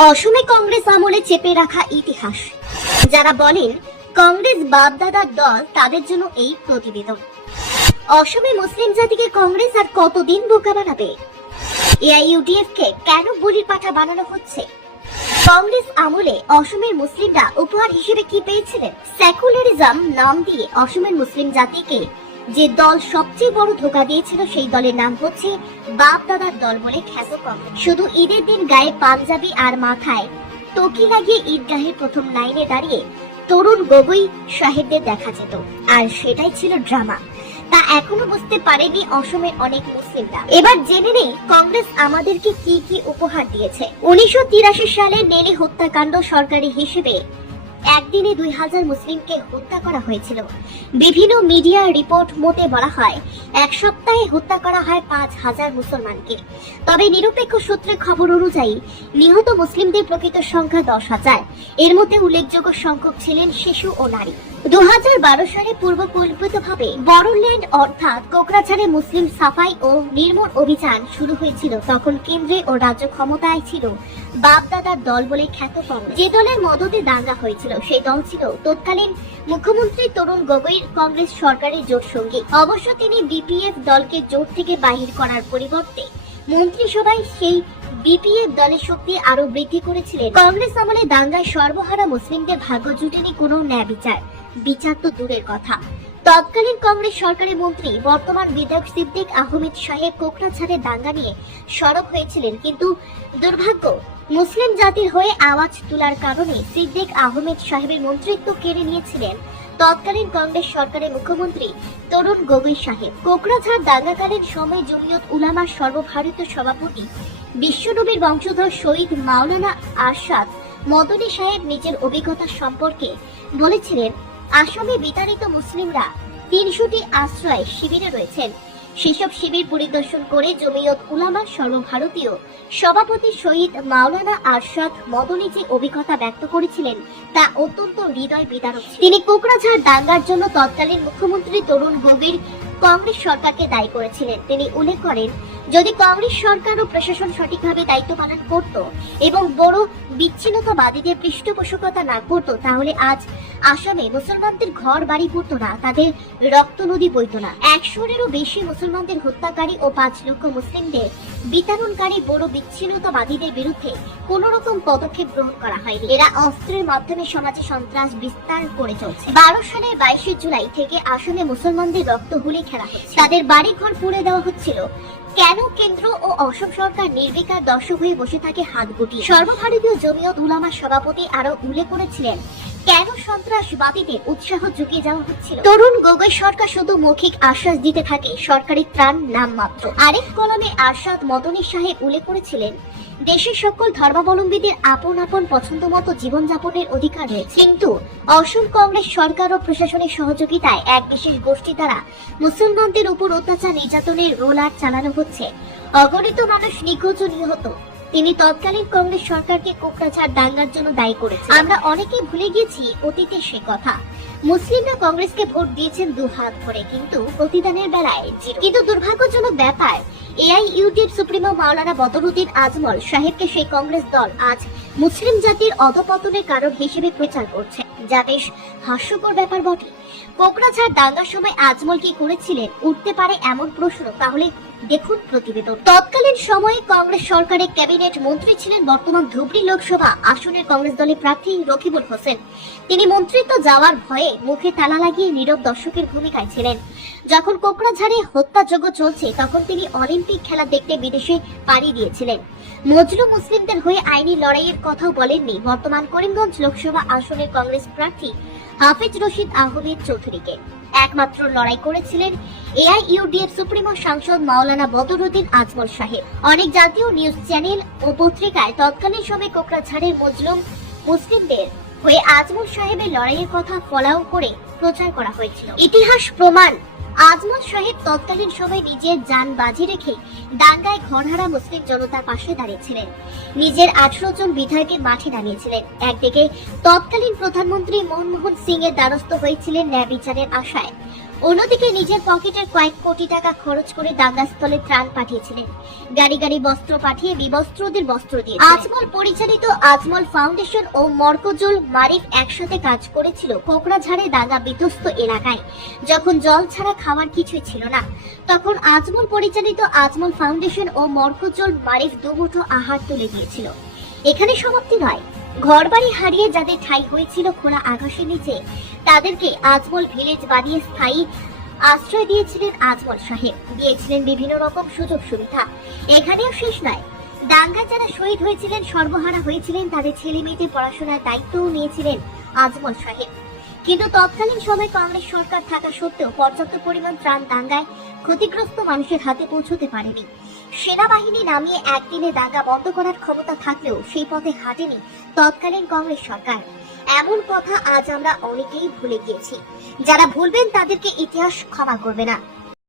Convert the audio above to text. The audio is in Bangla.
অসমে কংগ্রেস আমলে চেপে রাখা ইতিহাস। যারা বলেন কংগ্রেস বাপদাদার দল, তাদের জন্য এই প্রতিবেদন। অসমে মুসলিম জাতিকে কংগ্রেস আর কতদিন বোকা বানাবে? এআইইউডিএফ কে কেন বলির পাঠা বানানো হচ্ছে? কংগ্রেস আমলে অসমের মুসলিমরা উপহার হিসেবে কি পেয়েছিলেন? সেকুলারিজম নাম দিয়ে অসমের মুসলিম জাতিকে যে দল সবচেয়ে বড় ধোঁকা দিয়েছিল, সেই দলের নাম হচ্ছে বাপ দাদার দল বলে খ্যাত কংগ্রেস। শুধু ঈদের দিন গায়ে পাঞ্জাবি আর মাথায় টকি লাগিয়ে ঈদগাহের প্রথম লাইনে দাঁড়িয়ে তরুণ গগৈ সাহেবদের দেখা যেত, আর সেটাই ছিল ড্রামা। তা এখনো বুঝতে পারেনি অসমের অনেক মুসলিমরা। এবার জেনে নেই কংগ্রেস আমাদেরকে কি কি উপহার দিয়েছে। 1983 সালে নেলি হত্যাকাণ্ড সরকারি হিসেবে একদিনে 2000 মুসলিমকে হত্যা করা হয়েছিল। বিভিন্ন মিডিয়া রিপোর্ট মতে বলা হয় এক সপ্তাহে হত্যা করা হয় 5000 মুসলমানকে। তবে নিরপেক্ষ সূত্রে খবর অনুযায়ী নিহত মুসলিমদের প্রকৃত সংখ্যা 10,000। এর মধ্যে উল্লেখযোগ্য সংখ্যক ছিলেন শিশু ও নারী। 2012 সালে পূর্বকল্পিতভাবে বড়োল্যান্ড অর্থাৎ কোকরাঝাড়ে মুসলিম সাফাই ও নির্মূল অভিযান শুরু হয়েছিল। তখন কেন্দ্রে ও রাজ্য ক্ষমতায় ছিল বাপদাদার দল বলে খ্যাত কংগ্রেস। যে দলের মদতে দাঙ্গা হয়েছিল সেই দল ছিল তৎকালীন মুখ্যমন্ত্রী তরুণ গগৈর কংগ্রেস সরকারের জোট সঙ্গী। অবশ্য তিনি বিপিএফ দলকে জোট থেকে বাহির করার পরিবর্তে মন্ত্রিসভায় সেই বিপিএফ দলের শক্তি আরো বৃদ্ধি করেছিলেন। কংগ্রেস আমলে দাঙ্গায় সর্বহারা মুসলিমদের ভাগ্য জুটেনি কোনো ন্যায় বিচার তো দূরের কথা। তৎকালীন কংগ্রেস সরকারের মন্ত্রী বর্তমান বিধায়ক সিদ্দিক আহমেদ সাহেব কোকরাঝাড়ে দাঙ্গা নিয়ে সরব হয়েছিলেন, কিন্তু দুর্ভাগ্য মুসলিম জাতির হয়ে আওয়াজ তোলার কারণে সিদ্দিক আহমেদ সাহেবের মন্ত্রিত্ব কেড়ে নিয়েছিলেন তৎকালীন কংগ্রেস সরকারের মুখ্যমন্ত্রী তরুণ গগৈ সাহেব। কোকরাঝাড় দাঙ্গাকালীন সময়ে জমিয়ত উলামার সর্বভারতীয় সভাপতি বিশ্বনবীর বংশধর শহীদ মাওলানা আরশাদ মদনী সাহেব নিজের অভিজ্ঞতা সম্পর্কে বলেছিলেন, আসামে বিতাড়িত মুসলিমরা 300টি আশ্রয় শিবিরে রয়েছেন। সেসব শিবির পরিদর্শন করে জমিয়ত উলামার সর্বভারতীয় সভাপতি শহীদ মাওলানা আরশাদ মদনী যে অভিজ্ঞতা ব্যক্ত করেছিলেন তা অত্যন্ত হৃদয় বিদারক। তিনি কোকরাঝাড় দাঙ্গার জন্য তৎকালীন মুখ্যমন্ত্রী তরুণ গগৈর কংগ্রেস সরকারকে দায়ী করেছিলেন। তিনি উল্লেখ করেন, যদি কংগ্রেস সরকার ও প্রশাসন সঠিকভাবে দায়িত্ব পালন করত এবং বড় বিচ্ছিন্নতাবাদীদের পৃষ্ঠপোষকতা না করত, তাহলে আজ আসামে মুসলমানদের ঘর বাড়ি পড়তো না, তাদের রক্ত নদী বইত না। 100-এরও বেশি মুসলমানদের হত্যাকারী ও 5 লক্ষ মুসলিমদের বিতাড়নকারী বড় বিচ্ছিন্নতাবাদীদের বিরুদ্ধে কোন রকম পদক্ষেপ গ্রহণ করা হয়নি। এরা অস্ত্রের মাধ্যমে সমাজে সন্ত্রাস বিস্তার করে চলছে। 12 সালের 22 জুলাই থেকে আসামে মুসলমানদের রক্ত হুলি খেলা হচ্ছে, তাদের বাড়ি ঘর পুড়ে দেওয়া হচ্ছিল। কেন কেন্দ্র ও অসম সরকার নির্বিকার দর্শক হয়ে বসে থাকে হাত গুটিয়ে? সর্বভারতীয় জমিয়ত উলামার সভাপতি আরো উল্লেখ করেছিলেন, কেন সন্ত্রাসবাদীদের উৎসাহ জুগিয়ে যাওয়া হচ্ছিল? তরুণ গগৈ সরকার শুধু মৌখিক আশ্বাস দিতে থাকে, সরকারি ত্রাণ নামমাত্র। আরেক কলমে আরশাদ মদনী সাহেব উল্লেখ করেছিলেন, দেশের সকল ধর্মাবলম্বীদের আপন আপন পছন্দ মতো জীবনযাপনের অধিকার রয়েছে, কিন্তু অসম কংগ্রেস সরকার ও প্রশাসনের সহযোগিতায় এক বিশেষ গোষ্ঠী দ্বারা মুসলমানদের উপর অত্যাচার নির্যাতনের রোলার চালানো হচ্ছে। অগণিত মানুষ নিখোঁজ ও নিহত। তিনি তৎকালীন কংগ্রেস সরকারকে কোকরাঝাড় দাঙ্গার জন্য দায়ী করেছেন। আমরা অনেকে ভুলে গেছি অতীতের সে কথা। মুসলিমরা কংগ্রেসকে ভোট দিয়েছেন 2 হাত ভরে, কিন্তু প্রতিদানের বেলায় জিরো। কিন্তু দুর্ভাগ্যজনক ব্যাপার, এআইইউডিএফ সুপ্রিমো মাওলানা বদরুদ্দিন আজমল সাহেবকে সেই কংগ্রেস দল আজ মুসলিম জাতির অধপতনের কারণ হিসেবে প্রচার করছে, যা বেশ হাস্যকর ব্যাপার বটে। কোকরাঝাড় দাঙ্গার সময় আজমল কি করেছিলেন উঠতে পারে এমন প্রশ্ন। তাহলে দেখুন প্রতিবেদন। তৎকালীন সময়ে কংগ্রেস সরকারের ক্যাবিনেট মন্ত্রী ছিলেন বর্তমান ধুবড়ী লোকসভা আসনের কংগ্রেস দলের প্রার্থী রকিবুল হোসেন। তিনি মন্ত্রিত্ব যাওয়ার ভয়ে মুখে তালা লাগিয়ে নীরব দর্শকের ভূমিকায় ছিলেন। যখন কোকরাঝাড়ে হত্যাযজ্ঞ চলছে, তখন তিনি অলিম্পিক খেলা দেখতে বিদেশে পাড়ি দিয়েছিলেন। মজলুম মুসলিমদের হয়ে আইনি লড়াইয়ের কথাও বলেননি বর্তমান করিমগঞ্জ লোকসভা আসনের কংগ্রেস প্রার্থী হাফিজ রশিদ আহমেদ চৌধুরীকে। একমাত্র লড়াই করেছিলেন এআইইউডিএফ সুপ্রিমো সাংসদ মাওলানা বদরুদ্দিন আজমল সাহেব। অনেক জাতীয় নিউজ চ্যানেল ও পত্রিকায় তৎকালীন সময়ে কোকরাঝাড়ের মজলুম মুসলিমদের হয়ে আজমল সাহেবের লড়াইয়ের কথা ফলাও করে প্রচার করা হয়েছিল। ইতিহাস প্রমাণ, আজমল সাহেব তৎকালীন সময়ে নিজের জান বাজি রেখে দাঙ্গায় ঘরহারা মুসলিম জনতার পাশে দাঁড়িয়েছিলেন। নিজের 18 জন বিধায়কের মাঠে নামিয়েছিলেন। একদিকে তৎকালীন প্রধানমন্ত্রী মনমোহন সিং এর দ্বারস্থ হয়েছিলেন ন্যায় বিচারের আশায়, অন্যদিকে নিজের পকেটের কয়েক কোটি টাকা খরচ করে দাঙ্গাস্থলে ত্রাণ পাঠিয়েছিলেন। গাড়ি গাড়ি বস্ত্র পাঠিয়ে বিবস্ত্রদের বস্ত্র দিয়েছেন। আজমল পরিচালিত আজমল ফাউন্ডেশন ও মরকজুল মারিফ একসাথে কাজ করেছিল কোকড়াঝাড়ে দাঙ্গা বিধ্বস্ত এলাকায়। যখন জল ছাড়া খাওয়ার কিছুই ছিল না, তখন আজমল পরিচালিত আজমল ফাউন্ডেশন ও মরকজুল মারিফ দুমুঠো আহার তুলে দিয়েছিল। এখানে সমাপ্তি নয়। ঘরবাড়ি হারিয়ে যাদের ঠাঁই হয়েছিল খোলা আকাশের নিচে, তাদেরকে আজমল ভিলেজ বানিয়ে স্থায়ী আশ্রয় দিয়েছিলেন আজমল সাহেব। দিয়েছিলেন বিভিন্ন রকম সুযোগ সুবিধা। এখানেও শেষ নয়, দাঙ্গায় যারা শহীদ হয়েছিলেন, সর্বহারা হয়েছিলেন, তাদের ছেলে মেয়েদের পড়াশোনার দায়িত্বও নিয়েছিলেন আজমল সাহেব। কিন্তু তৎকালীন সময় কংগ্রেস সরকার থাকা সত্ত্বেও পর্যাপ্ত পরিমাণ ত্রাণ দাঙ্গায় ক্ষতিগ্রস্ত মানুষের হাতে পৌঁছতে পারেনি। সেনাবাহিনী নামিয়ে একদিনে দাঙ্গা বন্ধ করার ক্ষমতা থাকলেও সেই পথে হাঁটেনি তৎকালীন কংগ্রেস সরকার। এমন কথা আজ আমরা অনেকেই ভুলে গিয়েছি। যারা ভুলবেন তাদেরকে ইতিহাস ক্ষমা করবে না।